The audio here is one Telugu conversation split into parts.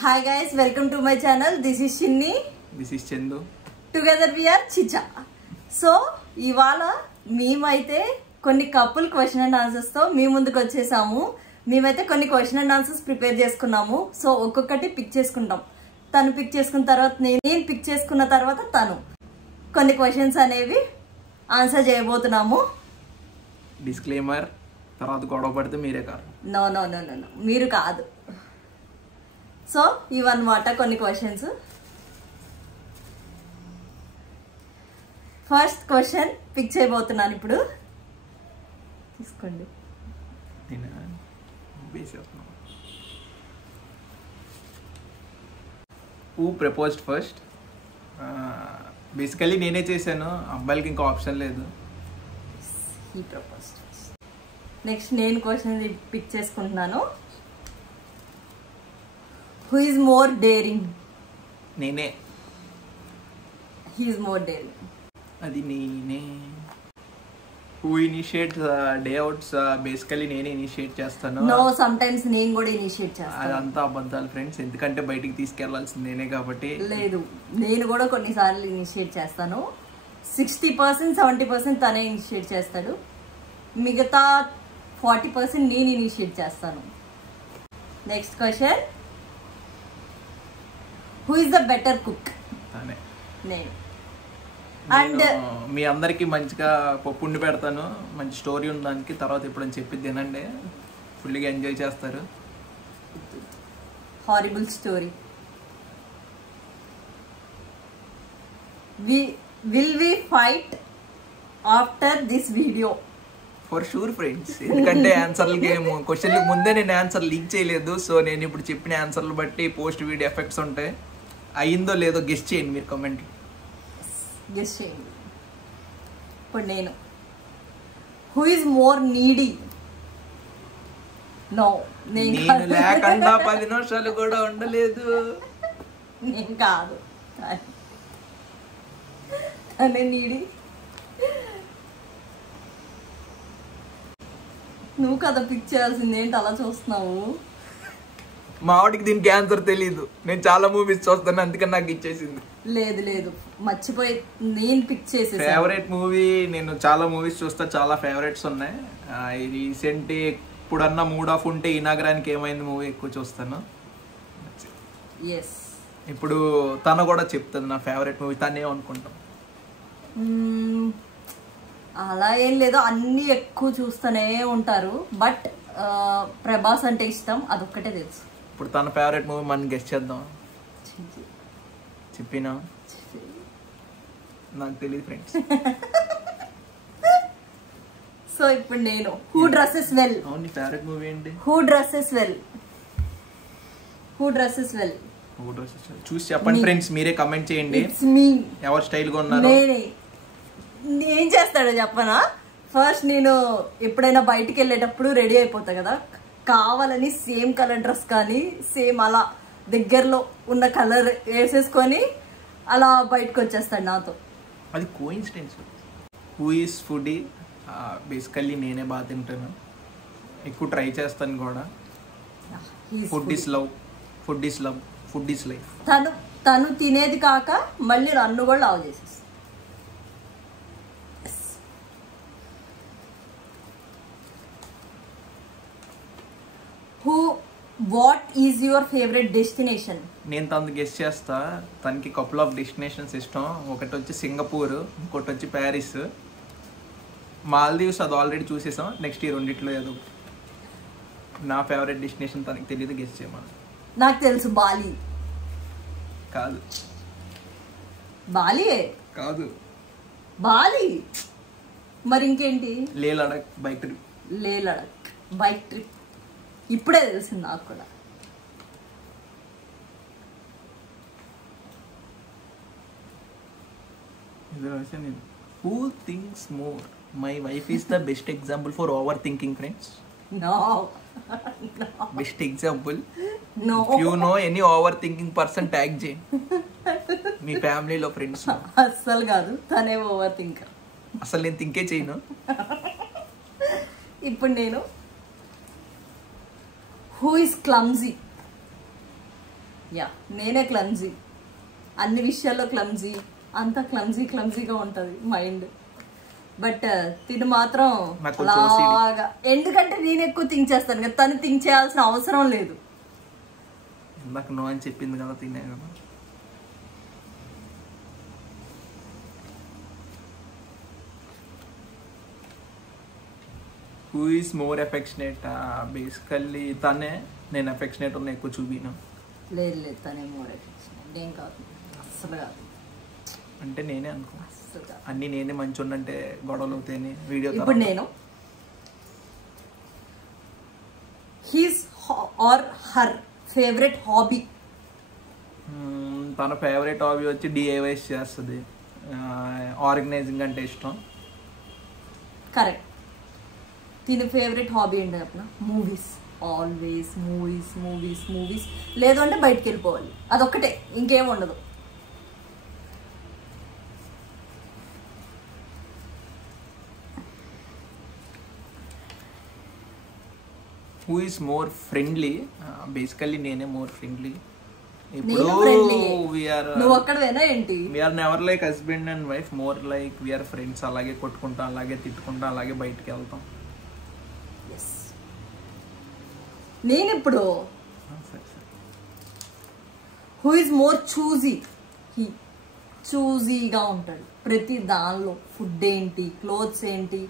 Hi guys, welcome to my channel. This is Shinni. This is Chandu. Together we are Chicha. So, ఇవాళ మేమైతే కొన్ని కపుల్ క్వశ్చన్ అండ్ ఆన్సర్స్ తో మీ ముందుకు వచ్చేసాము. మేమైతే కొన్ని క్వశ్చన్ అండ్ ఆన్సర్స్ ప్రిపేర్ చేసుకున్నాము. సో ఒక్కొక్కటి పిక్ చేసుకుంటాం. తను పిక్ చేసుకున్న తర్వాత నేను పిక్ చేసుకున్న తర్వాత తను కొన్ని క్వశ్చన్స్ అనేవి ఆన్సర్ చేయబోతున్నాము. డిస్క్లైమర్, తర్వాత గొడవ పడితే మీరే కాదు. No no no no no మీరు కాదు. సో ఇవన్నమాట కొన్ని క్వశ్చన్స్. ఫస్ట్ క్వశ్చన్ పిక్ చేయబోతున్నాను ఇప్పుడు. తీసుకోండి. Who proposed first? బేసికలీ నేనే చేశాను, అబ్బాయిలకి ఇంకా ఆప్షన్ లేదు. He proposed. నెక్స్ట్ నేను క్వశ్చన్ పిక్ చేసుకుంటున్నాను. Who is more daring? నేనే. He is more daring. అది నేనే. Who initiates day outs? Basically నేనే ఇనిషియేట్ చేస్తాను. నో, సమ్ టైమ్స్ నేను కూడా ఇనిషియేట్ చేస్తాను. అదంతా అబద్ధాలు ఫ్రెండ్స్, ఎందుకంటే బయటికి తీసుకెళ్లాల్సింది నేనే కాబట్టి. లేదు, నేను కూడా కొన్నిసార్లు ఇనిషియేట్ చేస్తాను. 60% 70% తనే ఇనిషియేట్ చేస్తాడు, మిగతా 40% నేను ఇనిషియేట్ చేస్తాను. Next question, who is the better cook? తనే. నేను. అండ్ మీ అందరికి మంచిగా పప్పుండి పెడతాను. మంచి స్టోరీ ఉంది దానికి, తర్వాత ఎప్పుడని చెప్పి తినండి, ఫుల్గా ఎంజాయ్ చేస్తారు. Horrible story. Will we fight after this video? For sure friends, ఎందుకంటే ఆన్సర్లకి క్వశ్చన్లకు ముందే నేను ఆన్సర్ లీక్ చేయలేదు. సో నేను ఇప్పుడు చెప్పిన ఆన్సర్లు బట్టి పోస్ట్ వీడియో ఎఫెక్ట్స్ ఉంటాయి. అయ్యిందో లేదో గెస్ట్ చేయండి మీరు కామెంట్. గెస్ట్ చేయండి. ఇప్పుడు నేను, who is more needy? No, నేను లేకుండా 10 నిమిషాలు కూడా ఉండలేదు. నేను కాదు, తనే నీడీ. నువ్వు కదా పిక్ చేయాల్సింది, ఏంటి అలా చూస్తున్నావు? మా ఆవిడకి దీనికి ఆన్సర్ తెలీదు, నేను చాలా మూవీస్ చూస్తాను, అందుకని నాకు ఇచ్చేసింది. లేదు లేదు, మర్చిపోయి నేను పిక్ చేసే ఫేవరెట్ మూవీ, నేను చాలా మూవీస్ చూస్తా, చాలా ఫేవరెట్స్ ఉన్నాయి. రీసెంట్ ఇప్పుడన్నా మూడ్ ఆఫ్ ఉంటే ఈ నగరానికి ఏమైంది మూవీ ఎక్కువ చూస్తాను. ఇప్పుడు తను కూడా చెప్తుంది నా ఫేవరెట్ మూవీ, తనే అనుకుంటాం. అలా ఏం లేదు, అన్ని ఎక్కువ చూస్తూనే ఉంటారు, బట్ ప్రభాస్ అంటే ఇష్టం, అదొక్కటే తెలుసు. ఇప్పుడు తన ఫేవరెట్ మూవీ మనం గెస్ట్ చేద్దాం. చెప్పినా నాకు తెలియదు ఫ్రెండ్స్. సో ఇప్పుడు నేను, హూ డ్రెస్సెస్ వెల్? అవును, ఫేవరెట్ మూవీ ఏంటి? Who dresses well? Who dresses well? Who dresses well చూసి చెప్పండి ఫ్రెండ్స్, మీరే కమెంట్ చేయండి. ఎవరు స్టైల్ గా ఉన్నారు? నేనే. ఏం చేస్తాడో చెప్పనా? ఫస్ట్ నేను ఎప్పుడైనా బయటికి వెళ్ళేటప్పుడు రెడీ అయిపోతా కదా, కావాలని సేమ్ కలర్ డ్రెస్ కానీ సేమ్ అలా దగ్గరలో ఉన్న కలర్ వేసేసుకొని అలా బయటకు వచ్చేస్తాడు నాతో. అది coincidence. Who is foodie? Basically నేనే బాగా తింటాను, ఎక్కువ ట్రై చేస్తాను కూడా. Food is love, food is love, food is life. తను తినేది కాక మళ్ళీ నన్ను కూడా లవ్ చేసేసి. What is your favourite destination? నేను తను గెస్ట్ చేస్తా. తనకి కపుల్ ఆఫ్ డెస్టినేషన్స్ ఇష్టం. ఒకటి వచ్చి సింగపూర్, ఇంకోటి వచ్చి ప్యారిస్, మాల్దీవ్స్. అది ఆల్రెడీ చూసేసాం. నెక్స్ట్ ఈ రెండిట్లో ఏదో. నా ఫేవరెట్ డెస్టినేషన్ తనకి తెలియదు, గెస్ట్ చేయమని. నాకు తెలుసు, బాలి. కాదు. బాలి కాదు. బాలి మరి ఇంకేంటి? లే లడాక్ బైక్ ట్రిప్. లే లడాక్ బైక్ ట్రిప్. ఇప్పుడే తెలిసింది నాకు కూడా. Who thinks more? My wife is the best example for overthinking friends. No, best example. No. You know any overthinking person tag చేయండి మీ ఫ్యామిలీలో, ఫ్రెండ్స్. అస్సలు కాదు, తనే ఓవర్ థింకర్. అసలు నేను థింకే చేయను. ఇప్పుడు నేను, హూ ఇస్ క్లమ్జీ? యా నేనే క్లమ్జీ, అన్ని విషయాల్లో క్లమ్జీ, అంతా క్లమ్జీగా ఉంటుంది మైండ్. బట్ తిను మాత్రం అలాగా, ఎందుకంటే నేను ఎక్కువ థింక్ చేస్తాను కదా, తను థింక్ చేయాల్సిన అవసరం లేదు. నాకు నో అని చెప్పింది కదా, తినే కదా. Who is more affectionate? Basically తనే. నేను ఎఫెక్షనేట్ ఉన్న ఎక్కువ చూపినా. లేదు తనే మోర్ ఎఫెక్షనేట్. ఏం కాదు, అస్సలు కాదు. అంటే నేనే అనుకో, అన్ని నేనే మంచి ఉన్నంటే గొడవలు అవుతాయని వీడియో. ఇప్పుడు నేను his or her favourite hobby. తన ఫేవరెట్ హాబీ వచ్చి డిఐవైస్ చేస్తుంది. ఆర్గనైజింగ్ అంటే ఇష్టం. కరెక్ట్. తిని ఫేవరెట్ హాబీ ఏంటి చెప్పిన? Movies. Always movies movies movies, లేదు అంటే బయటికి వెళ్ళిపోవాలి, అదొక్కటే, ఇంకేం ఉండదు. Who is more friendly? Basically నేనే మోర్ ఫ్రెండ్లీ. నువ్వు ఒక్కడవేనా ఏంటి? We are never like husband and wife, more like we are friends. అలాగే కొట్టుకుంటాం, అలాగే తిట్టుకుంటాం, అలాగే బయటికి వెళ్తాం. నేను ఇప్పుడు హూ ఇస్ మోర్ చూజీ? చూజీగా ఉంటాడు ప్రతి దానిలో. ఫుడ్ ఏంటి, క్లోత్స్ ఏంటి,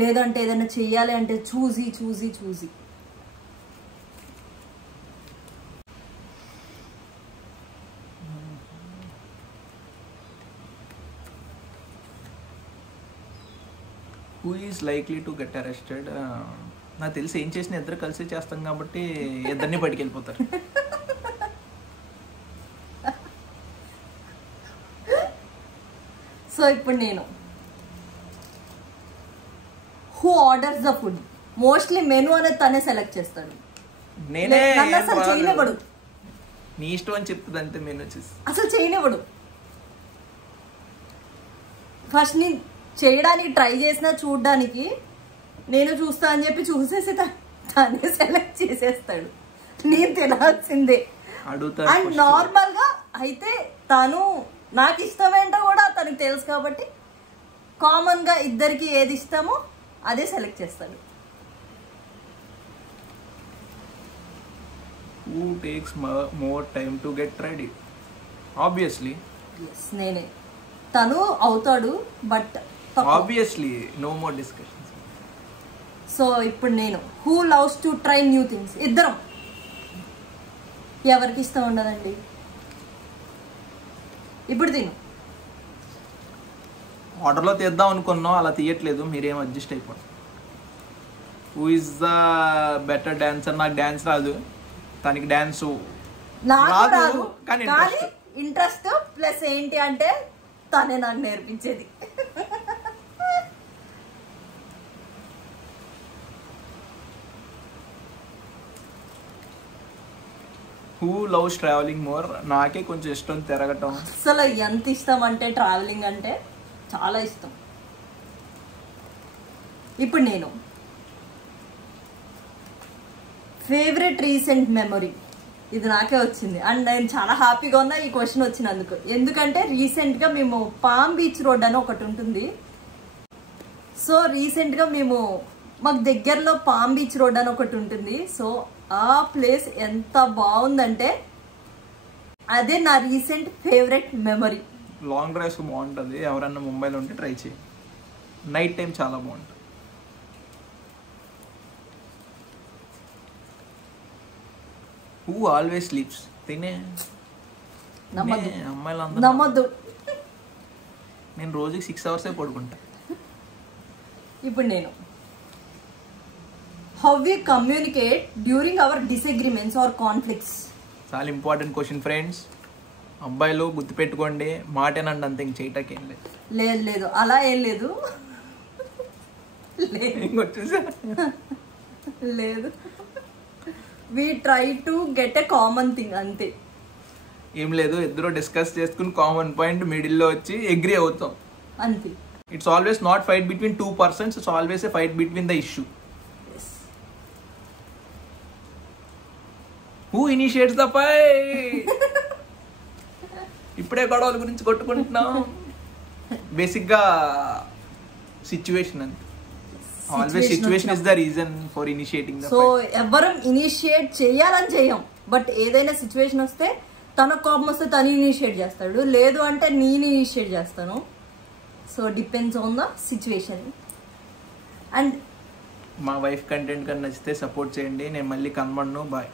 లేదంటే ఏదైనా చెయ్యాలి అంటే choosy. Who is likely to get arrested? నాకు తెలిసి ఏం చేసినా ఇద్దరు కలిసి చేస్తాం కాబట్టి ఇద్దరిని బయటికి వెళ్ళిపోతారు. సో ఇప్పుడు నేను who orders the food? Mostly menu అనేది తనే సెలెక్ట్ చేస్తాడు. నేనే అసలు చేయనివ్వడు. నీ ఇష్టం అని చెప్తుంది అంతే. మెనూ వచ్చేసి అసలు చేయనివ్వడు. ఫస్ట్ నేను చేయడానికి ట్రై చేసినా, చూడడానికి నేను చూస్తా అని చెప్పి చూసేసి తనే సెలెక్ట్ చేసేస్తాడు. నేను తినాల్సిందే. అండ్ నార్మల్ గా అయితే తను నాకు ఇష్టమేంటో కూడా తనకి తెలుసు కాబట్టి కామన్ గా ఇద్దరికి ఏది ఇష్టమో అదే సెలెక్ట్ చేస్తాడు. Who takes more time to get ready? Obviously నేనే. తను అవుతాడు but obviously no more discussions. So ఇప్పుడు నేను who loves to try new things? ఇద్దరం. ఎవరికి ఇష్టం ఉండదండి? ఇప్పుడు తిను. ఆర్డర్లో తీద్దాం అనుకున్నాం, అలా తీయట్లేదు, మీరేం అడ్జస్ట్ అయిపోండి. Who is the better dancer? నాకు డాన్స్ రాదు, తనకి డాన్స్ రాదు, కానీ ఇంట్రెస్ట్ ప్లస్ ఏంటి అంటే తనే నాకు నేర్పించేది. Who loves travelling more? నాకే కొంచెం ఇష్టం తిరగటం. అసలు ఎంత ఇష్టం అంటే ట్రావెలింగ్ అంటే చాలా ఇష్టం. ఇప్పుడు నేను ఫేవరెట్ రీసెంట్ మెమరీ, ఇది నాకే వచ్చింది అండ్ నేను చాలా హ్యాపీగా ఉన్నా ఈ క్వశ్చన్ వచ్చినందుకు. ఎందుకంటే రీసెంట్గా మేము పామ్ బీచ్ రోడ్ అని ఒకటి ఉంటుంది. సో రీసెంట్గా మాకు దగ్గరలో పామ్ బీచ్ రోడ్ అని ఒకటి ఉంటుంది. సో ఆ ప్లేస్ ఎంత బాగుందంటే అదే నా recent favourite memory. Long drives బాగుంటుంది. ఎవరన్నా ముంబైలో ఉంటే ట్రై చేయి, నైట్ టైం చాలా బాగుంటుంది. Who always sleeps? తినే. అమ్మాయిలు నమ్మద్దు. నేను రోజుకి 6 hours పడుకుంటా. ఇప్పుడు నేను how we communicate during our disagreements or conflicts? చాలా ఇంపార్టెంట్ క్వశ్చన్ ఫ్రెండ్స్. అబ్బాయిలు గుర్తుపెట్టుకోండి, మాటేనండి అంత, ఇంక చేయటానికి ఏం లేదు. లేదు అలా ఏం లేదు. లేదు, we try to get a common thing అంతే. ఏం లేదు, ఇద్దరు డిస్కస్ చేసుకుని కామన్ పాయింట్ మిడిల్లో వచ్చి అగ్రీ అవుతాం అంతే. It's always not fight between 2 persons, it's always a fight between the issue. Who who initiates the fight? ఇప్పుడే గొడవల గురించి కొట్టుకుంటున్నాం. బేసిక్గా సిచ్యువేషన్ అంతే. Always situation is the reason for initiating the so ఎవరు ఇనిషియేట్ చేయాలని చెయ్యం, బట్ ఏదైనా సిచ్యువేషన్ వస్తే తన కోపం వస్తే తను ఇనిషియేట్ చేస్తాడు, లేదు అంటే నేను ఇనిషియేట్ చేస్తాను. So depends on the situation. And మా వైఫ్ కంటెంట్ కన్నా నచ్చితే సపోర్ట్ చేయండి. నేను మళ్ళీ కనబడను. బాయ్.